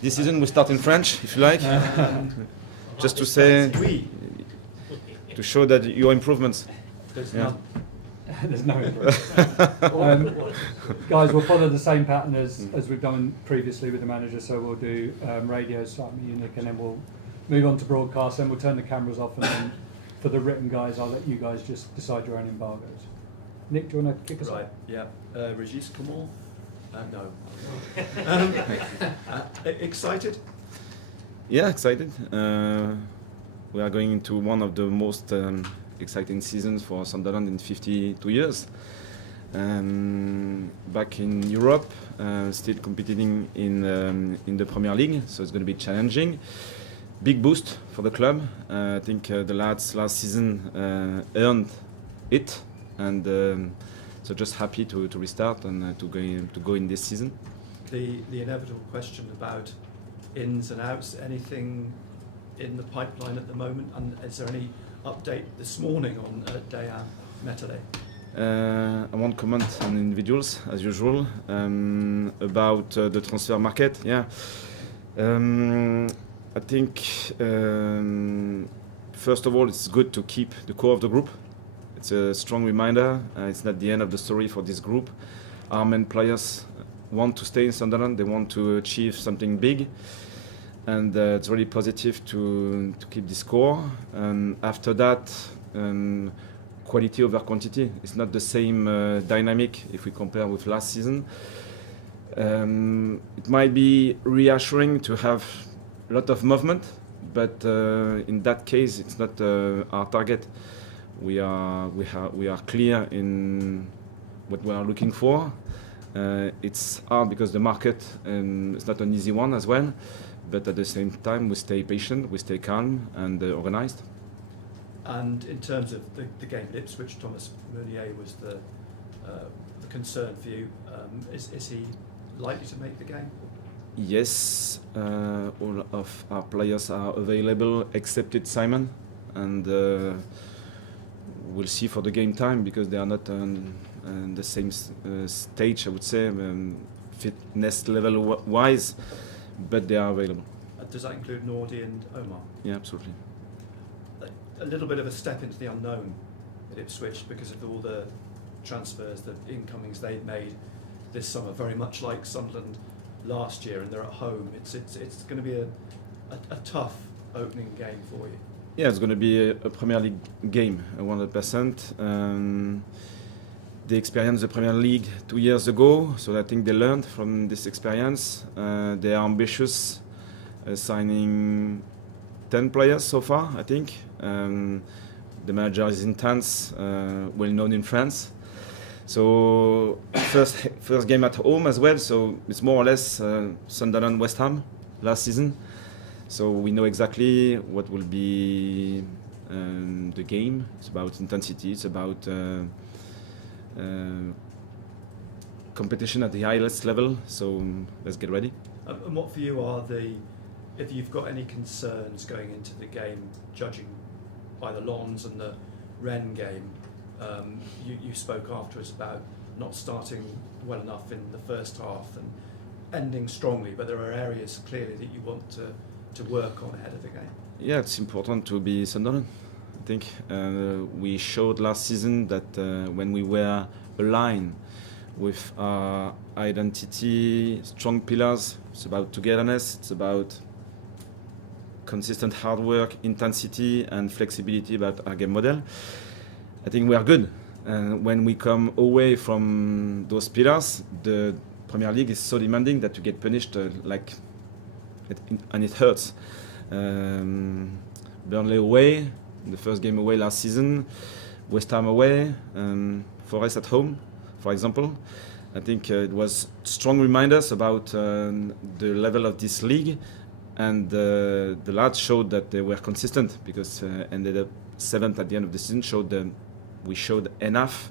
This season we start in French, if you like, just to say, to show that your improvements. There's Yeah. none. There's no improvement. Guys, we'll follow the same pattern as we've done previously with the manager. So we'll do radios, slightly unique, and then we'll move on to broadcast. Then we'll turn the cameras off, and then for the written guys, I'll let you guys just decide your own embargoes. Nick, do you want to kick us off? Right, yeah. Régis, come on. No. Excited? Yeah, excited. We are going into one of the most exciting seasons for Sunderland in 52 years. Back in Europe, still competing in the Premier League, so it's going to be challenging. Big boost for the club. I think the lads last season earned it, and so just happy to restart and to go in this season. The inevitable question about ins and outs, anything in the pipeline at the moment, and is there any update this morning on day and matchday? I won't comment on individuals as usual. About the transfer market, yeah. I think first of all it's good to keep the core of the group. It's a strong reminder. It's not the end of the story for this group. Our main players want to stay in Sunderland. They want to achieve something big, and it's really positive to keep this core. After that, quality over quantity. It's not the same dynamic if we compare with last season. It might be reassuring to have a lot of movement, but in that case, it's not our target. We are clear in what we are looking for. It's hard because the market is not an easy one as well, but at the same time we stay patient, we stay calm and organised. And in terms of the game at Ipswich, Thomas Meunier was the concern for you. Is he likely to make the game? Yes, all of our players are available except Simon, and we'll see for the game time because they are not on the same stage, I would say, fitness level wise, but they are available. Does that include Nordi and Omar? Yeah, absolutely. A little bit of a step into the unknown at Ipswich because of all the transfers, the incomings they've made this summer, very much like Sunderland last year, and they're at home. It's going to be a tough opening game for you. Yeah, it's going to be a Premier League game, 100%. They experienced the Premier League 2 years ago, so I think they learned from this experience. They are ambitious, signing 10 players so far, I think. The manager is intense, well known in France. So first game at home as well, so it's more or less Sunderland West Ham last season. So we know exactly what will be the game. It's about intensity, it's about competition at the highest level, so let's get ready. And what for you are if you've got any concerns going into the game, judging by the Lons and the Rennes game, you spoke afterwards about not starting well enough in the first half and ending strongly, but there are areas clearly that you want to work on ahead of the game. Yeah, it's important to be Sunderland. I think we showed last season that when we were aligned with our identity, strong pillars, it's about togetherness, it's about consistent hard work, intensity and flexibility about our game model. I think we are good. And when we come away from those pillars, the Premier League is so demanding that you get punished and it hurts. Burnley away, the first game away last season, West Ham away, Forest at home, for example. I think it was strong reminders about the level of this league, and the lads showed that they were consistent because ended up 7th at the end of the season. We showed enough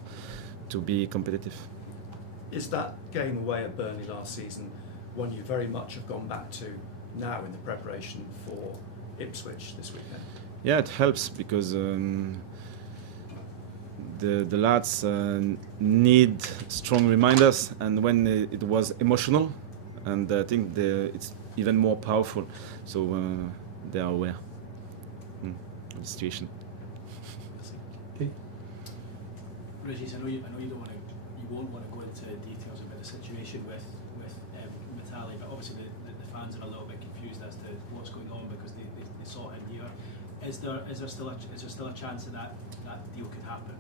to be competitive. Is that game away at Burnley last season one you very much have gone back to now in the preparation for Ipswich this weekend? Yeah, it helps because the lads need strong reminders, and when it was emotional, and I think it's even more powerful. So they are aware of the situation. Régis, I know you don't want to, you won't want to go into details about the situation with Matali, but obviously the fans are a little bit confused as to what's going on because they saw him here. Is there still a chance that deal could happen?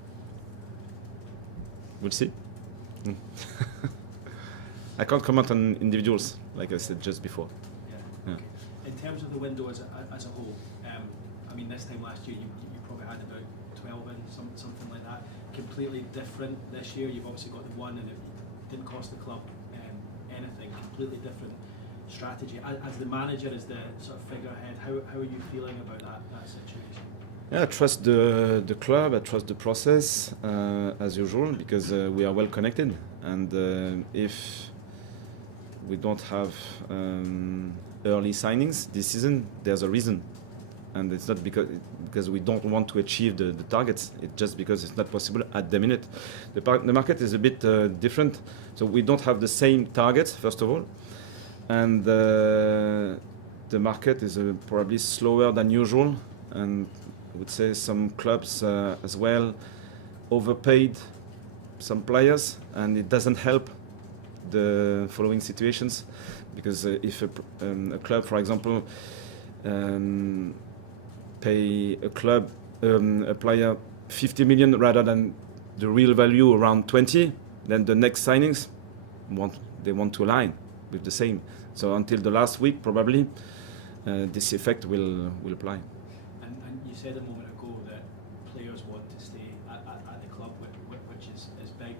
We'll see. I can't comment on individuals, like I said just before. Yeah. Okay. In terms of the window as a whole, I mean, this time last year you probably had about 12 in, something like that. Completely different this year. You've obviously got the one, and it didn't cost the club anything. Completely different strategy. As the manager, as the sort of figurehead, how are you feeling about that situation? Yeah, I trust the club. I trust the process as usual because we are well connected, and if we don't have early signings this season, there's a reason. And it's not because we don't want to achieve the targets. It's just because it's not possible at the minute. The market is a bit different. So we don't have the same targets, first of all. And the market is probably slower than usual. And I would say some clubs as well overpaid some players. And it doesn't help the following situations. Because if a club, for example, pay a player 50 million rather than the real value around 20, then the next signings they want to align with the same. So until the last week, probably this effect will apply. And you said a moment ago that players want to stay at the club, which is big.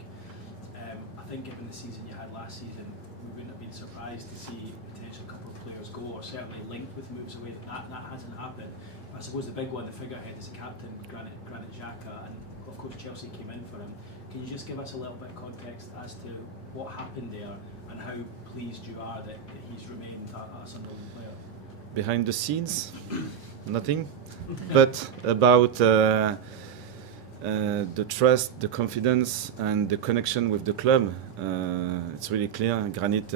I think given the season you had last season, we wouldn't have been surprised to see a potential couple of players go, or certainly linked with moves away. That hasn't happened. I suppose the big one, the figurehead, is the captain, Granit Xhaka, and of course Chelsea came in for him. Can you just give us a little bit of context as to what happened there and how pleased you are that he's remained a Sunderland player? Behind the scenes, nothing. But about the trust, the confidence, and the connection with the club, it's really clear. Granit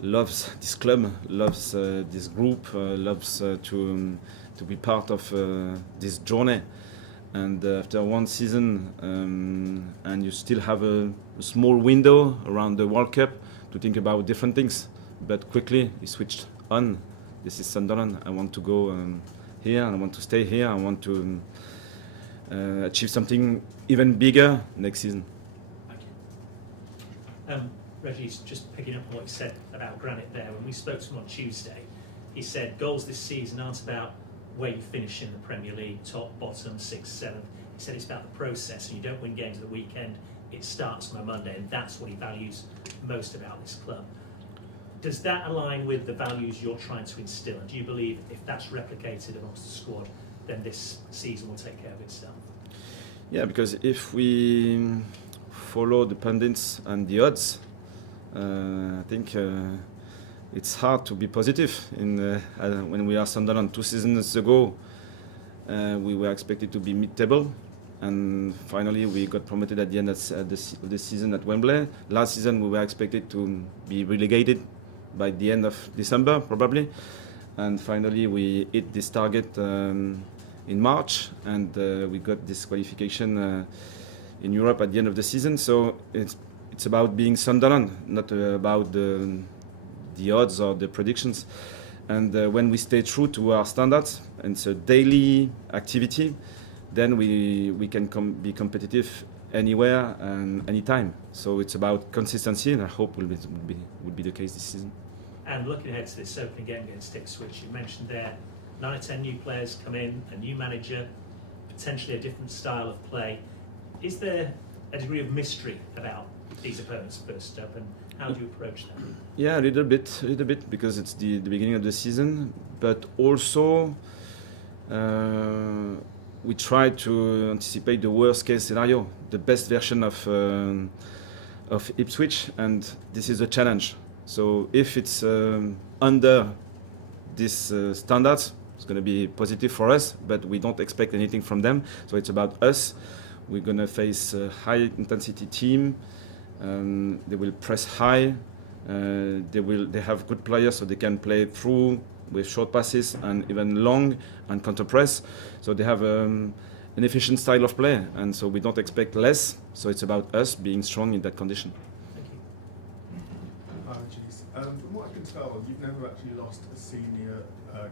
loves this club, loves this group, loves to be part of this journey. And after one season, and you still have a small window around the World Cup to think about different things. But quickly, he switched on. This is Sunderland. I want to go here. I want to stay here. I want to achieve something even bigger next season. Thank you. Régis, just picking up on what you said about Granit there, when we spoke to him on Tuesday, he said goals this season aren't about where you finish in the Premier League, top, bottom, 6th, 7th. He said it's about the process, and you don't win games at the weekend, it starts on a Monday, and that's what he values most about this club. Does that align with the values you're trying to instill, and do you believe if that's replicated amongst the squad, then this season will take care of itself? Yeah, because if we follow the pundits and the odds, I think it's hard to be positive when we are Sunderland. 2 seasons ago, we were expected to be mid-table, and finally we got promoted at the end of the season at Wembley. Last season we were expected to be relegated by the end of December, probably, and finally we hit this target in March, and we got this qualification in Europe at the end of the season. So it's about being Sunderland, not about the odds or the predictions. And when we stay true to our standards, and it's a daily activity, then we can be competitive anywhere and anytime. So it's about consistency, and I hope will be the case this season. And looking ahead to this opening game against Ipswich, you mentioned there 9 or 10 new players come in, a new manager, potentially a different style of play. Is there a degree of mystery about these opponents first up, and how do you approach them? Yeah, a little bit, because it's the beginning of the season, but also we try to anticipate the worst case scenario, the best version of Ipswich, and this is a challenge. So if it's under these standards, it's going to be positive for us, but we don't expect anything from them. So it's about us. We're going to face a high intensity team. They will press high, They have good players, so they can play through with short passes and even long and counter press. So they have an efficient style of play, and so we don't expect less. So it's about us being strong in that condition. Thank you. Régis, from what I can tell, you've never actually lost a senior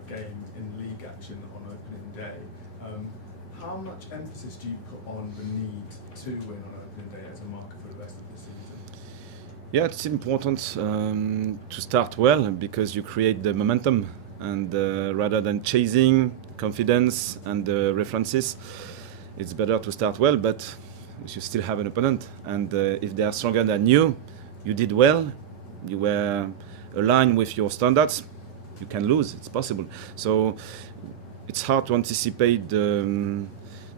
game in league action on opening day. How much emphasis do you put on the need to win on opening day as a marker for the rest of the season? Yeah, it's important to start well because you create the momentum, and rather than chasing confidence and references, it's better to start well, but you still have an opponent, and if they are stronger than you, you did well, you were aligned with your standards, you can lose, it's possible. So it's hard to anticipate the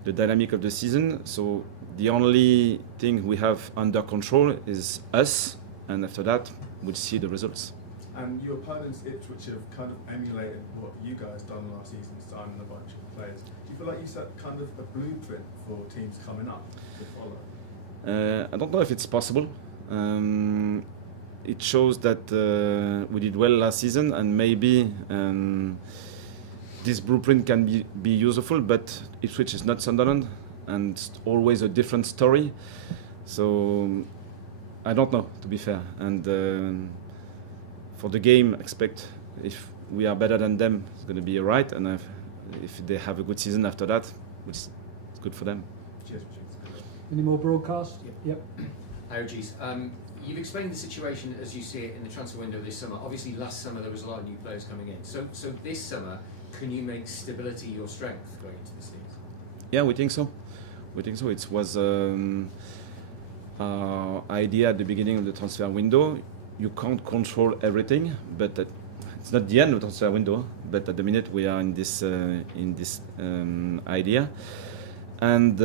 dynamic of the season, so the only thing we have under control is us, and after that we'll see the results. And your opponents, Ipswich, have kind of emulated what you guys done last season, signing a bunch of players. Do you feel like you set kind of a blueprint for teams coming up to follow? I don't know if it's possible. It shows that we did well last season, and maybe this blueprint can be useful, but Ipswich is not Sunderland, and it's always a different story. So I don't know, to be fair. And for the game, expect if we are better than them, it's going to be alright. And if they have a good season after that, it's good for them. Cheers. Any more broadcasts? Yep. Hi, Régis. You've explained the situation as you see it in the transfer window this summer. Obviously, last summer there was a lot of new players coming in. So this summer, can you make stability your strength going into the season? Yeah, we think so. It was our idea at the beginning of the transfer window. You can't control everything, but it's not the end of the transfer window. But at the minute we are in this idea, and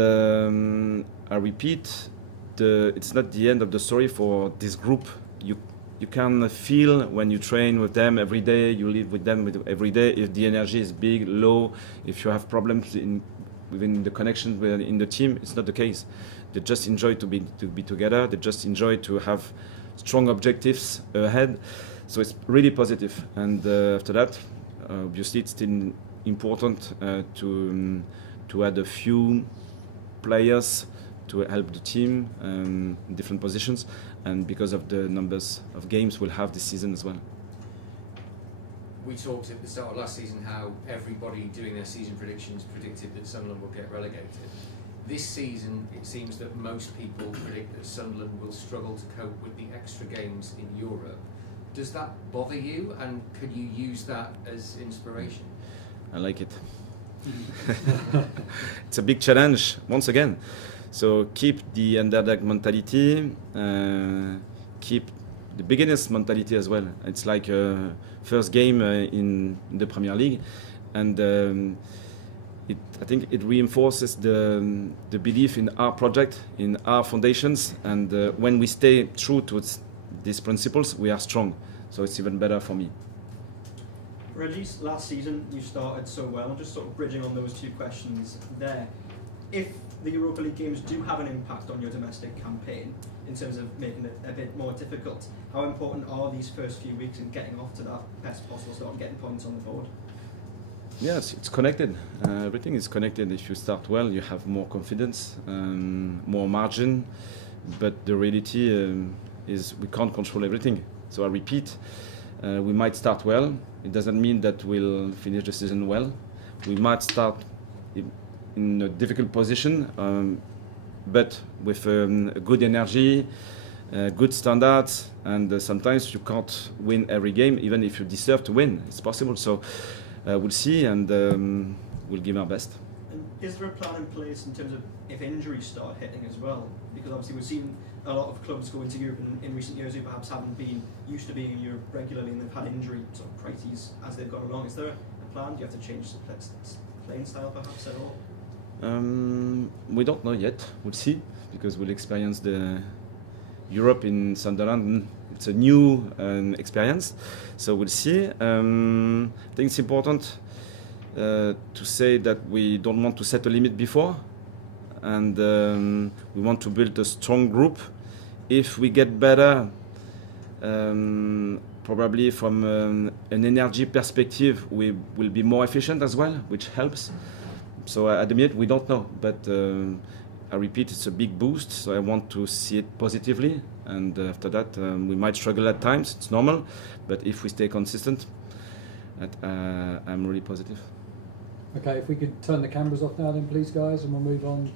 I repeat, it's not the end of the story for this group. You can feel when you train with them every day, you live with them every day, if the energy is big, low, if you have problems within the connection in the team. It's not the case. They just enjoy to be together. They just enjoy to have strong objectives ahead. So it's really positive. And after that, obviously it's still important to add a few players to help the team in different positions, and because of the numbers of games we'll have this season as well. We talked at the start of last season how everybody doing their season predictions predicted that Sunderland will get relegated. This season, it seems that most people predict that Sunderland will struggle to cope with the extra games in Europe. Does that bother you, and could you use that as inspiration? I like it. It's a big challenge, once again. So keep the underdog mentality, keep the beginner's mentality as well. It's like a first game in the Premier League, and I think it reinforces the belief in our project, in our foundations, and when we stay true to these principles, we are strong. So it's even better for me. Régis, last season you started so well, just sort of bridging on those two questions there. If the Europa League games do have an impact on your domestic campaign in terms of making it a bit more difficult, how important are these first few weeks in getting off to that best possible start and getting points on the board? Yes, it's connected. Everything is connected. If you start well, you have more confidence, more margin, but the reality is we can't control everything. So I repeat, we might start well. It doesn't mean that we'll finish the season well. We might start in a difficult position, but with a good energy, good standards, and sometimes you can't win every game, even if you deserve to win. It's possible. So we'll see, and we'll give our best. And is there a plan in place in terms of if injuries start hitting as well? Because obviously we've seen a lot of clubs go into Europe in recent years who perhaps haven't been used to being in Europe regularly, and they've had injury sort of crises as they've gone along. Is there a plan? Do you have to change the playing style perhaps at all? We don't know yet. We'll see, because we'll experience the Europe in Sunderland. It's a new experience, so we'll see. I think it's important to say that we don't want to set a limit before, and we want to build a strong group. If we get better Probably from an energy perspective, we will be more efficient as well, which helps. So at the minute, we don't know, but I repeat, it's a big boost, so I want to see it positively. And after that, we might struggle at times, it's normal, but if we stay consistent, I'm really positive. Okay, if we could turn the cameras off now then, please, guys, and we'll move on.